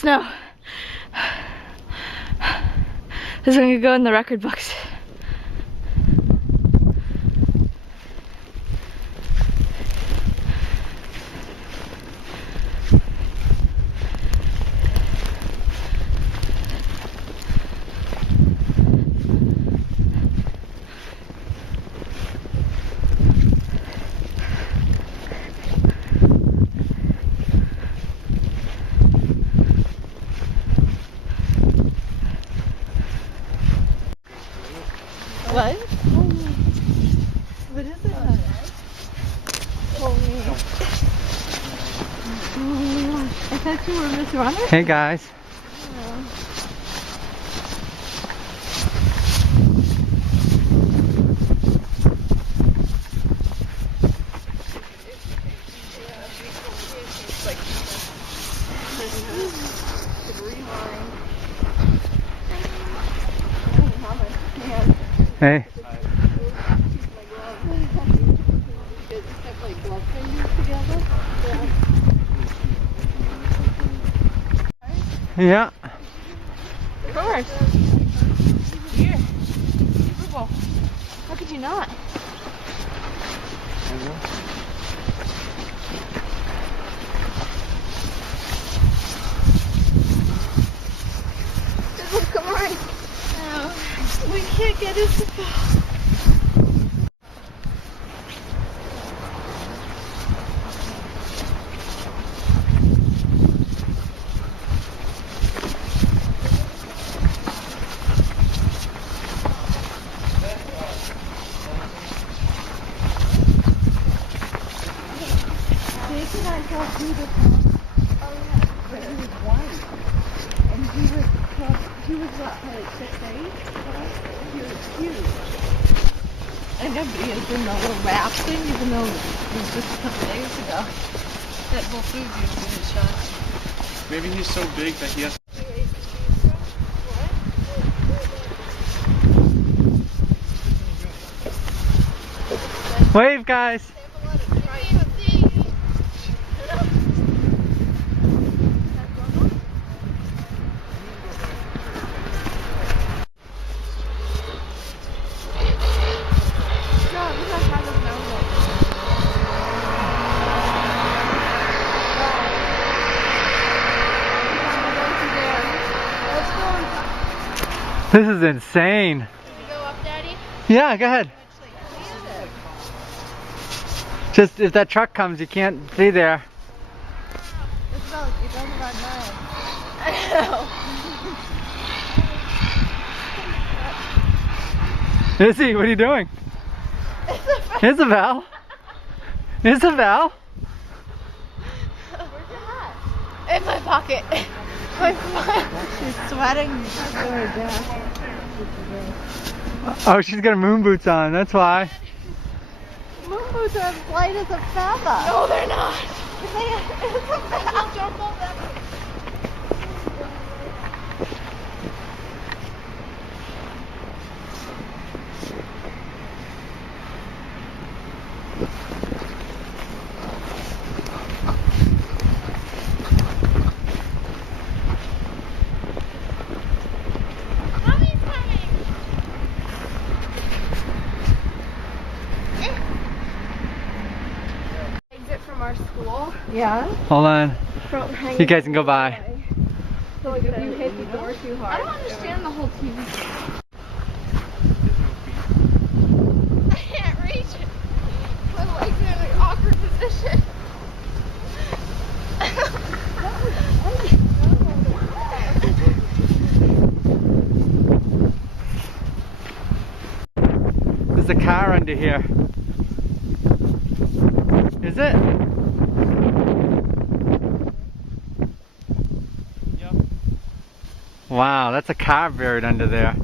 snow. This is gonna go in the record books. What? What is it? Oh, I thought you were Miss Runner. Hey guys. Hey. Yeah. Of course. Here. Super Bowl. How could you not? Come on. No. We can't get his ball. He was what, like 6'8"? He was huge. And nobody is in the little rap thing, even though it was just a couple days ago. That Whole Foods used to his shot. Maybe he's so big that he has. Wave, guys. This is insane. Can you go up, Daddy? Yeah, go ahead. Just if that truck comes, you can't be there. It doesn't run miles. I know. Izzy, what are you doing? Isabel? Isabel? Where's your hat? In my pocket. She's sweating. Oh, she's got moon boots on, that's why. Moon boots are as light as a feather. No, they're not. It's a feather. From our school. Yeah. Hold on. You guys can go by. So like if you hit the door too hard. I don't understand the whole TV thing. I can't reach it. My legs are in an awkward position. There's a car under here. Is it? Yep. Wow, that's a car buried under there.